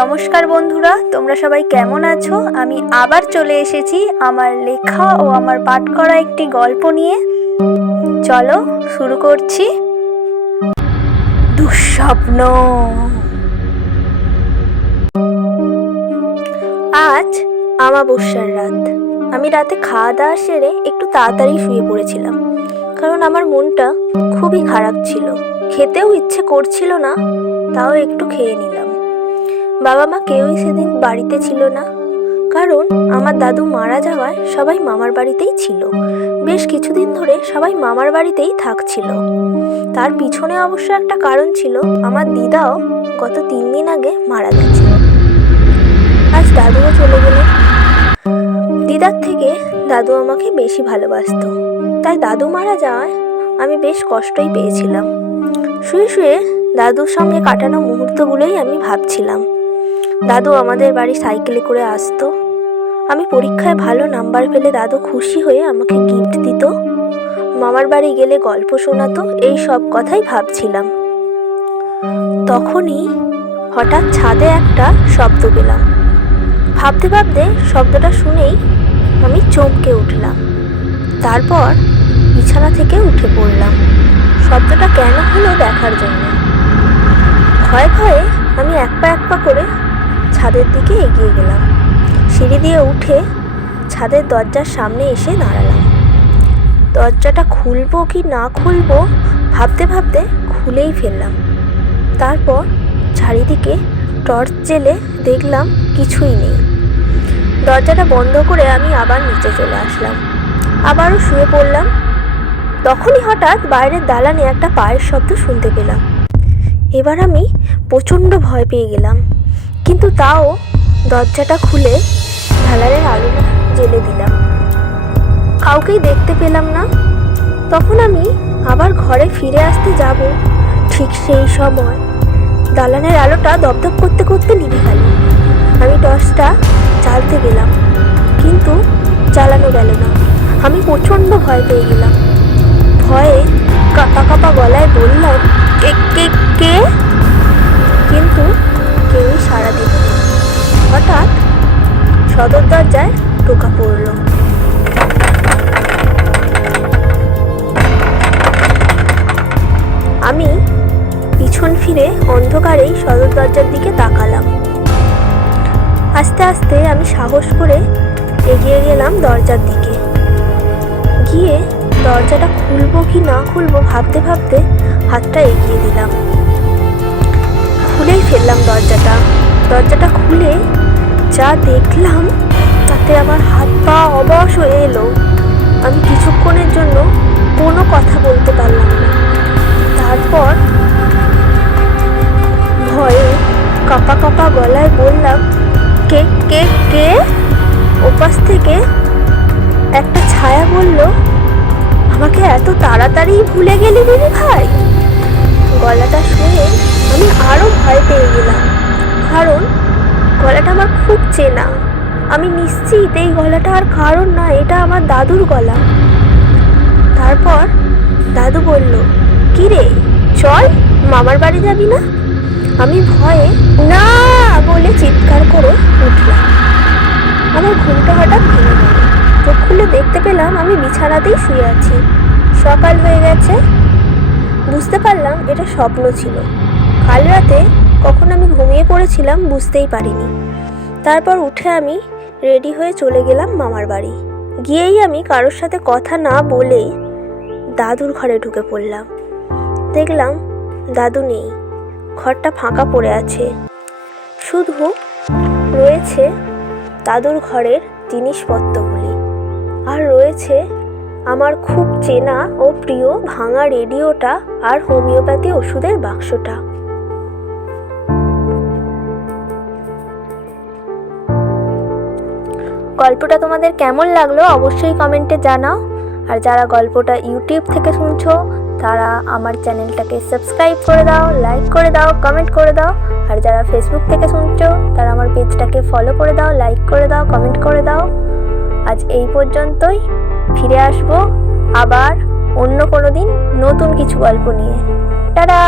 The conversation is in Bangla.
নমস্কার বন্ধুরা, তোমরা সবাই কেমন আছো? আমি আবার চলে এসেছি আমার লেখা ও আমার পাঠ করা একটি গল্প নিয়ে। চলো শুরু করছি। দুঃস্বপ্ন। আজ আমাবস্যার রাত। আমি রাতে খাওয়া দাওয়া সেরে একটু তাড়াতাড়ি শুয়ে পড়েছিলাম, কারণ আমার মনটা খুবই খারাপ ছিল। খেতেও ইচ্ছে করছিল না, তাও একটু খেয়ে নিলাম। বাবা মা কেউই সেদিন বাড়িতে ছিল না, কারণ আমার দাদু মারা যাওয়ায় সবাই মামার বাড়িতেই ছিল। বেশ কিছুদিন ধরে সবাই মামার বাড়িতেই থাকছিল। তার পিছনে অবশ্য একটা কারণ ছিল, আমার দিদাও গত 3 দিন আগে মারা গেছে। আজ দাদুও চলে গেলেন। দিদার থেকে দাদু আমাকে বেশি ভালোবাসতো, তাই দাদু মারা যাওয়ায় আমি বেশ কষ্টই পেয়েছিলাম। শুয়ে শুয়ে দাদুর সঙ্গে কাটানো মুহূর্তগুলোই আমি ভাবছিলাম। দাদু আমাদের বাড়ি সাইকেলে করে আসতো। আমি পরীক্ষায় ভালো নাম্বার পেলে দাদু খুশি হয়ে আমাকে গিফট দিত। মামার বাড়ি গেলে গল্প শোনাতো। এই সব কথাই ভাবছিলাম। তখনই হঠাৎ ছাদে একটা শব্দ পেলাম। ভাবতে ভাবতে শব্দটা শুনেই আমি চমকে উঠলাম। তারপর বিছানা থেকে উঠে পড়লাম শব্দটা কেন হলো দেখার জন্য। ভয়ে ভয়ে আমি এক পা করে ছাদের দিকে এগিয়ে গেলাম। সিঁড়ি দিয়ে উঠে ছাদের দরজার সামনে এসে দাঁড়ালাম। দরজাটা খুলবো কি না খুলবো ভাবতে ভাবতে খুলেই ফেললাম। তারপর চারিদিকে টর্চ জেলে দেখলাম কিছুই নেই। দরজাটা বন্ধ করে আমি আবার নিচে চলে আসলাম। আবারও শুয়ে পড়লাম। তখনই হঠাৎ বাইরের দালানে একটা পায়ের শব্দ শুনতে পেলাম। এবার আমি প্রচণ্ড ভয় পেয়ে গেলাম, কিন্তু তাও দরজাটা খুলে ঢালারের আলোটা জ্বেলে দিলাম। কাউকেই দেখতে পেলাম না। তখন আমি আবার ঘরে ফিরে আসতে যাব, ঠিক সেই সময় দালানের আলোটা দপদপ করতে করতে নিভে গেল। আমি টর্চটা জ্বালতে গেলাম, কিন্তু জ্বালানো গেল না। আমি প্রচণ্ড ভয় পেয়ে গেলাম। ভয়ে কাঁপা কাঁপা গলায় বললাম, কে কে কে? কিন্তু কেউই সাড়া দিল না। হঠাৎ সদর দরজায় টোকা পড়ল। আমি পিছন ফিরে অন্ধকারেই সদর দরজার দিকে তাকালাম। আস্তে আস্তে আমি সাহস করে এগিয়ে গেলাম দরজার দিকে। গিয়ে দরজাটা খুলবো কি না খুলবো ভাবতে ভাবতে হাতটা এগিয়ে দিলাম। খুলেই ফেললাম দরজাটা খুলে যা দেখলাম তাতে আমার হাত পা অবশ হয়ে এলো। আমি কিছুক্ষণের জন্য কোনো কথা বলতে পারলাম না। তারপর ভয়ে কাঁপা কাঁপা গলায় বললাম, কে কে কে? ওপাশ থেকে একটা ছায়া বলল, আমাকে এত তাড়াতাড়ি ভুলে গেলি দিদি ভাই? গলাটা শুনে আমি আরো ভয় পেয়ে গেলাম, কারণ গলাটা আমার খুব চেনা। আমি নিশ্চিত এই গলাটা আর কারণ না, এটা আমার দাদুর গলা। তারপর দাদু বলল, কি রে, চল মামার বাড়ি যাবি না? আমি ভয়ে না বলে চিৎকার করে উঠলাম। আমার ঘুমটা হঠাৎ ভেঙে গেল। চোখ খুলে দেখতে পেলাম আমি বিছানাতেই শুয়ে আছি। সকাল হয়ে গেছে। বুঝতে পারলাম এটা স্বপ্ন ছিল। কাল রাতে কখন আমি ঘুমিয়ে পড়েছিলাম বুঝতেই পারিনি। তারপর উঠে আমি রেডি হয়ে চলে গেলাম মামার বাড়ি। গিয়েই আমি কারোর সাথে কথা না বলেই দাদুর ঘরে ঢুকে পড়লাম। দেখলাম দাদু নেই, ঘরটা ফাঁকা পড়ে আছে। শুধু রয়েছে দাদুর ঘরের জিনিসপত্রগুলি, আর রয়েছে আমার খুব চেনা ও প্রিয় ভাঙা রেডিওটা আর হোমিওপ্যাথি ওষুধের বাক্সটা। গল্পটা তোমাদের কেমন লাগলো অবশ্যই কমেন্টে জানাও। আর যারা গল্পটা ইউটিউব থেকে শুনছো তারা আমার চ্যানেলটাকে সাবস্ক্রাইব করে দাও, লাইক করে দাও, কমেন্ট করে দাও। আর যারা ফেসবুক থেকে শুনছো তারা আমার পেজটাকে ফলো করে দাও, লাইক করে দাও, কমেন্ট করে দাও। আজ এই পর্যন্তই। ফিরে আসবো আবার অন্য কোনো দিন নতুন কিছু গল্প নিয়ে। টাটা।